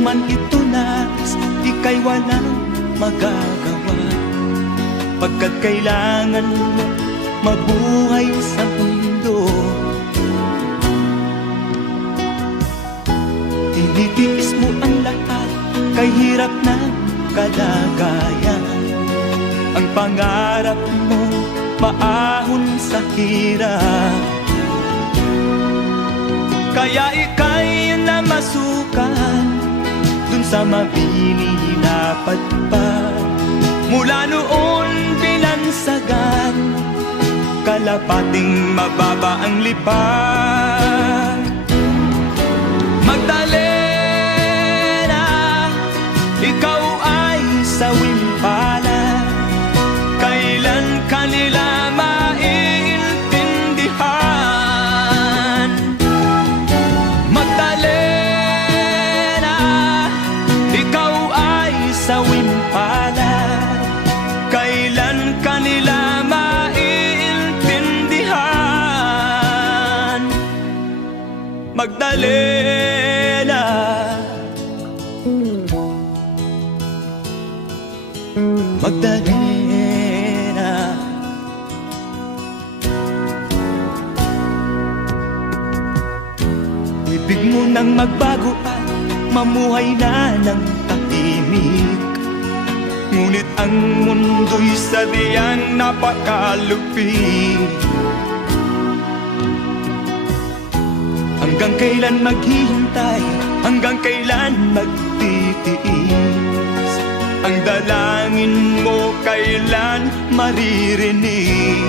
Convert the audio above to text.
man itunas, ika'y walang magagawa, pagkat kailangan mo mabuhay sa mundo. Tinitiis mo ang lahat, kay hirap ng kalagayan. Ang pangarap mo, maahon sa hirap. Kaya ika'y namasukan dun sa mabini na padpad. Mula noon binansagan, kalapating mababa ang lipad. Magdalena, ikaw ay sawing palad, kailan kanila maiintindihan. Magdalena, ikaw ay sawing palad, kailan kanila maiintindihan. Magdalena, Magdalena. Ibig mo nang magbago at mamuhay na ng tahimik, ngunit ang mundo'y sadyang napakalupit. Hanggang kailan maghihintay, hanggang kailan magtitiis, ang dalangin mo kailan maririnig?